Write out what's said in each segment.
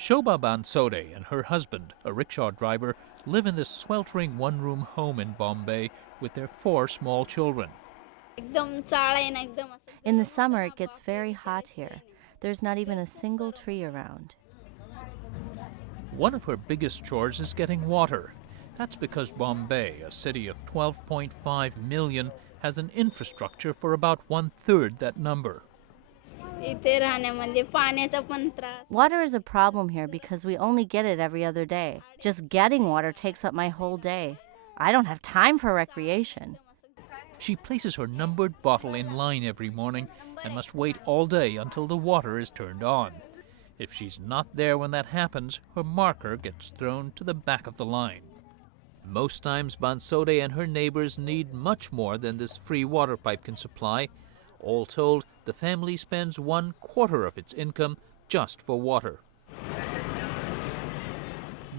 Shobha Bansode and her husband, a rickshaw driver, live in this sweltering one-room home in Bombay with their 4 small children. In the summer, it gets very hot here. There's not even a single tree around. One of her biggest chores is getting water. That's because Bombay, a city of 12.5 million, has an infrastructure for about 1/3 that number. Water is a problem here because we only get it every other day. Just getting water takes up my whole day. I don't have time for recreation. She places her numbered bottle in line every morning and must wait all day until the water is turned on. If she's not there when that happens, her marker gets thrown to the back of the line. Most times, Bansode and her neighbors need much more than this free water pipe can supply. All told, the family spends 1/4 of its income just for water.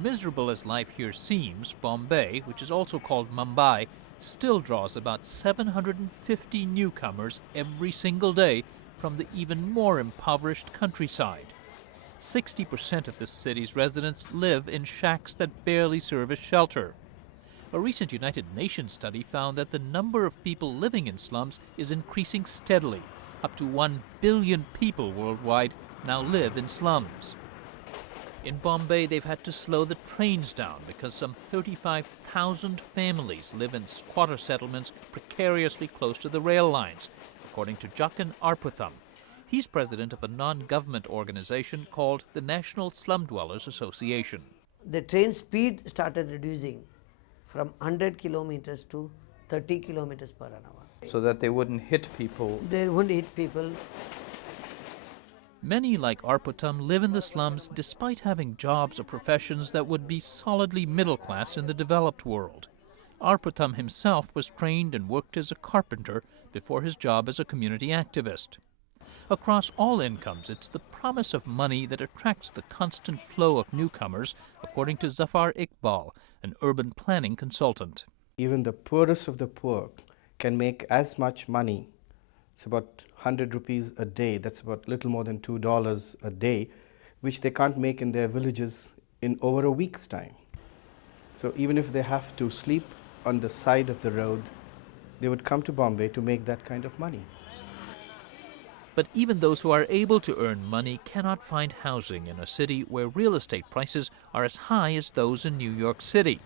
Miserable as life here seems, Bombay, which is also called Mumbai, still draws about 750 newcomers every single day from the even more impoverished countryside. 60% of the city's residents live in shacks that barely serve as shelter. A recent United Nations study found that the number of people living in slums is increasing steadily. Up to 1 billion people worldwide now live in slums. In Bombay, they've had to slow the trains down because some 35,000 families live in squatter settlements precariously close to the rail lines, according to Jakan Arputham. He's president of a non-government organization called the National Slum Dwellers Association. The train speed started reducing from 100 kilometers to 30 kilometers per hour. So that they wouldn't hit people. They wouldn't hit people. Many, like Arputam, live in the slums despite having jobs or professions that would be solidly middle class in the developed world. Arputam himself was trained and worked as a carpenter before his job as a community activist. Across all incomes, it's the promise of money that attracts the constant flow of newcomers, according to Zafar Iqbal, an urban planning consultant. Even the poorest of the poor can make as much money. It's about 100 rupees a day. That's about little more than $2 a day, which they can't make in their villages in over a week's time. So even if they have to sleep on the side of the road, they would come to Bombay to make that kind of money. But even those who are able to earn money cannot find housing in a city where real estate prices are as high as those in New York City.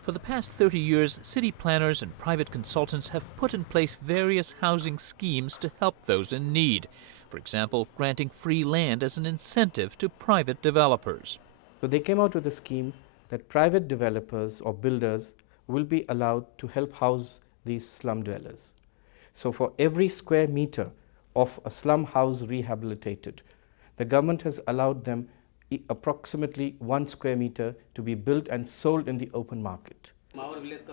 For the past 30 years, city planners and private consultants have put in place various housing schemes to help those in need. For example, granting free land as an incentive to private developers. So they came out with a scheme that private developers or builders will be allowed to help house these slum dwellers. So for every square meter of a slum house rehabilitated, the government has allowed them approximately 1 square meter to be built and sold in the open market.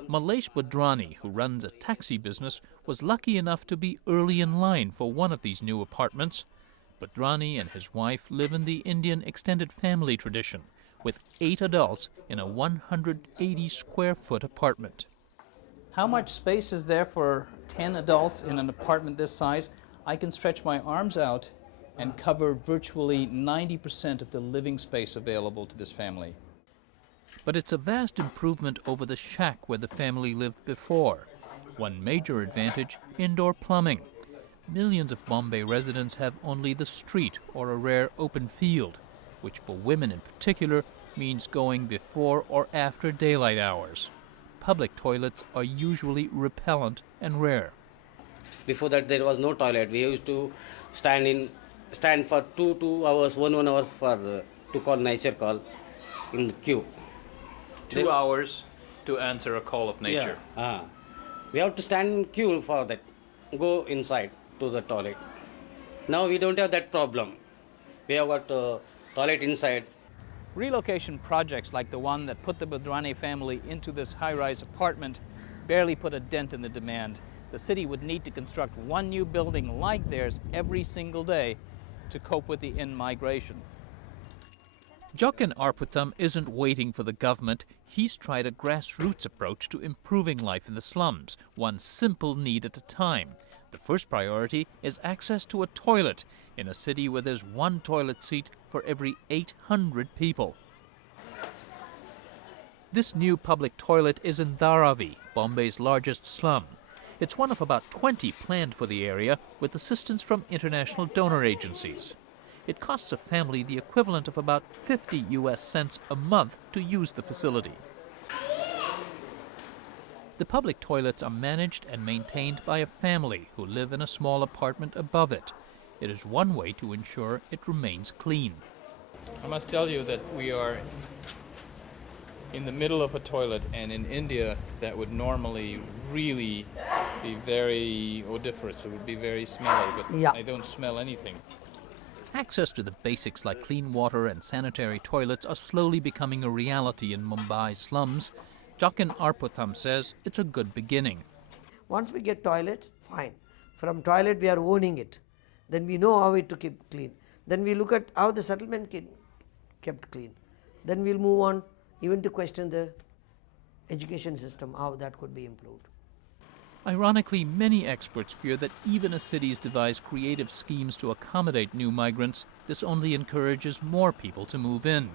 Malesh Badrani, who runs a taxi business, was lucky enough to be early in line for one of these new apartments. Badrani and his wife live in the Indian extended family tradition, with 8 adults in a 180 square foot apartment. How much space is there for 10 adults in an apartment this size? I can stretch my arms out and cover virtually 90% of the living space available to this family. But it's a vast improvement over the shack where the family lived before. One major advantage, indoor plumbing. Millions of Bombay residents have only the street or a rare open field, which for women in particular means going before or after daylight hours. Public toilets are usually repellent and rare. Before that, there was no toilet. We used to stand for 2 hours, 1 hour to call nature call in queue. 2 hours to answer a call of nature. Yeah. We have to stand in queue for that. Go inside to the toilet. Now we don't have that problem. We have got toilet inside. Relocation projects like the one that put the Badrani family into this high-rise apartment barely put a dent in the demand. The city would need to construct 1 new building like theirs every single day to cope with the in-migration. Jakan Arputham isn't waiting for the government. He's tried a grassroots approach to improving life in the slums, one simple need at a time. The first priority is access to a toilet in a city where there's one toilet seat for every 800 people. This new public toilet is in Dharavi, Bombay's largest slum. It's one of about 20 planned for the area with assistance from international donor agencies. It costs a family the equivalent of about 50 US cents a month to use the facility. The public toilets are managed and maintained by a family who live in a small apartment above it. It is one way to ensure it remains clean. I must tell you that we are in the middle of a toilet, and in India that would normally really be very odoriferous. It would be very smelly, but Yeah. I don't smell anything. Access to the basics like clean water and sanitary toilets are slowly becoming a reality in Mumbai's slums. Jakin Arputam says it's a good beginning. Once we get toilet, fine. From toilet we are owning it. Then we know how it to keep clean. Then we look at how the settlement kept clean. Then we'll move on even to question the education system, how that could be improved. Ironically, many experts fear that even as cities devise creative schemes to accommodate new migrants, this only encourages more people to move in.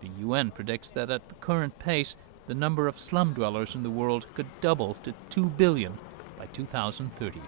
The UN predicts that at the current pace, the number of slum dwellers in the world could double to 2 billion by 2030.